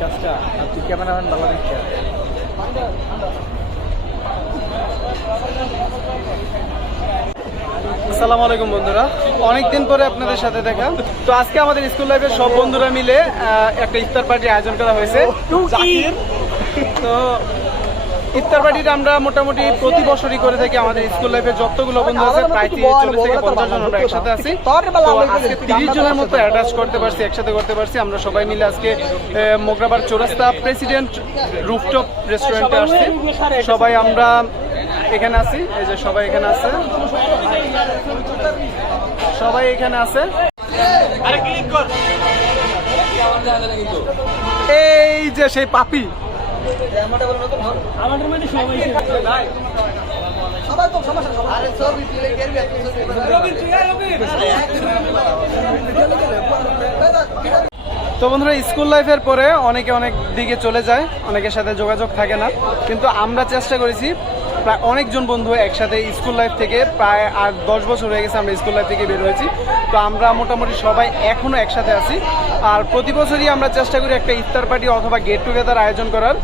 কাজটা? আর ক্যামেরাম্যান ভালো দেখছে আসসালামু আলাইকুম বন্ধুরা। অনেকদিন পরে আপনাদের সাথে দেখা। তো আজকে আমাদের স্কুল লাইফের সব বন্ধুরা মিলে একটা ইফতার পার্টির আয়োজন করা হয়েছে। তো ইফতার পার্টিটা আমরা মোটামুটি প্রতি বছরই করে থাকি। আমাদের স্কুল লাইফে যতগুলো বন্ধু আছে, প্রায় চল্লিশ থেকে পঞ্চাশ জন আমরা একসাথে আছি। তিরিশ জনের মতো অ্যাটাচ করতে পারছি, একসাথে করতে পারছি। আমরা সবাই মিলে আজকে মোগরাবার চৌরাস্তা প্রেসিডেন্ট রুফটপ রেস্টুরেন্টে আসছি। সবাই আমরা এখানে আছি, এই যে সবাই এখানে আছে। সবাই এখানে আছে। এই যে সেই পাপি। তো বন্ধুরা, স্কুল লাইফের পরে অনেকে অনেক দিকে চলে যায়, অনেকের সাথে যোগাযোগ থাকে না। কিন্তু আমরা চেষ্টা করেছি প্রায় অনেকজন বন্ধু একসাথে স্কুল লাইফ থেকে প্রায় আর দশ বছর হয়ে গেছে আমরা স্কুল লাইফ থেকে বের হয়েছি। তো আমরা মোটামুটি সবাই এখনও একসাথে আছি। আর প্রতি বছরই আমরা চেষ্টা করি একটা ইফতার পার্টি অথবা গেট টুগেদার আয়োজন করার।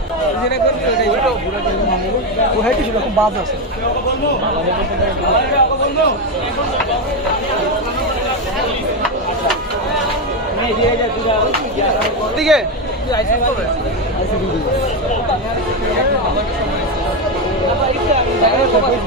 দিকে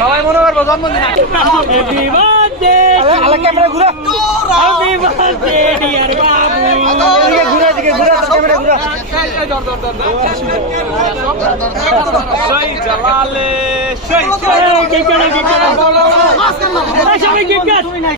সবাই মনে করব জন্মদিন ঘুরে দিকে ঘুরে ক্যামেরা ঘুরে। সবাই